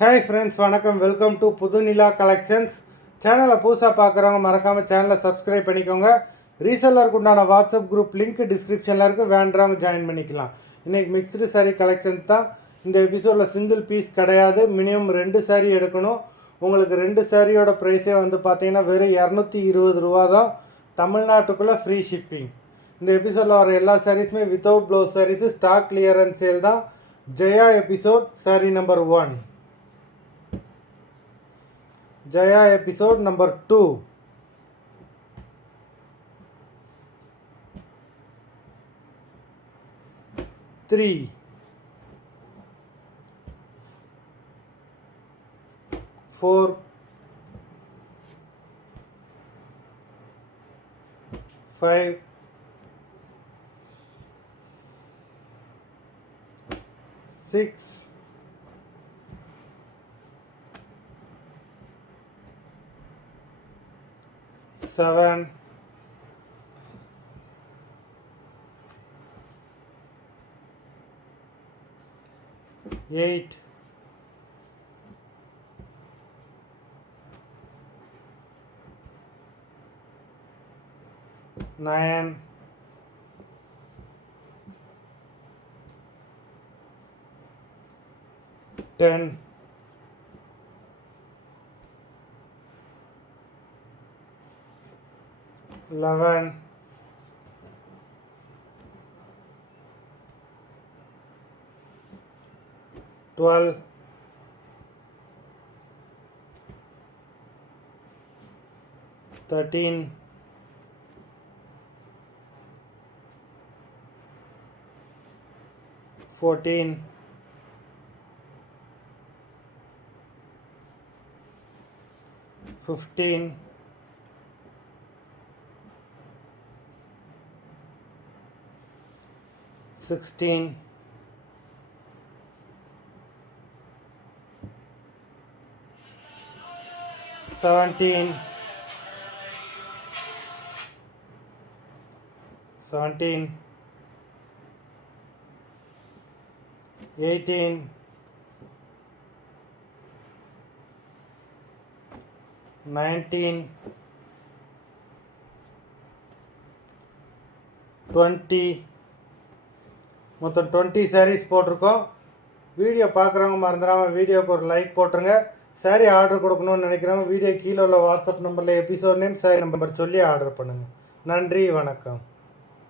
Hi friends, வணக்கம். Welcome to Puthunila collections. சேனலை புதுசாக பார்க்குறவங்க மறக்காமல் சேனலை சப்ஸ்கிரைப் பண்ணிக்கோங்க. ரீசெல்லருக்கு உண்டான வாட்ஸ்அப் குரூப் லிங்க் டிஸ்கிரிப்ஷனில் இருக்குது, வேண்டவங்க ஜாயின் பண்ணிக்கலாம். இன்றைக்கி மிக்ஸ்டு சாரீ கலெக்ஷன்ஸ் தான். இந்த எபிசோடில் சிங்கிள் பீஸ் கிடையாது, மினிமம் 2 சாரீ எடுக்கணும். உங்களுக்கு 2 சாரியோட ப்ரைஸே பார்த்தீங்கன்னா வெறும் 220 ரூபா தான். தமிழ்நாட்டுக்குள்ளே ஃப்ரீ ஷிப்பிங். இந்த எபிசோடில் வர எல்லா சாரீஸுமே without blouse sarees, stock clearance sale தான். Jaya episode saree number 1. Jaya episode number 2. 3. 4. 5. 6. 7. 8. 9. 10. 11. 12. 13. 14. 15. 16. 17. 18. 19. 20. மொத்தம் 20 சாரீஸ் போட்டிருக்கோம். வீடியோ பார்க்குறவங்க மறந்துடாமல் வீடியோக்கு ஒரு லைக் போட்டுருங்க. சாரீ ஆர்டர் கொடுக்கணும்னு நினைக்கிறவங்க வீடியோ கீழே உள்ள வாட்ஸ்அப் நம்பரில் எபிசோட் நேம், சாரீ நம்பர் சொல்லி ஆர்டர் பண்ணுங்கள். நன்றி, வணக்கம்.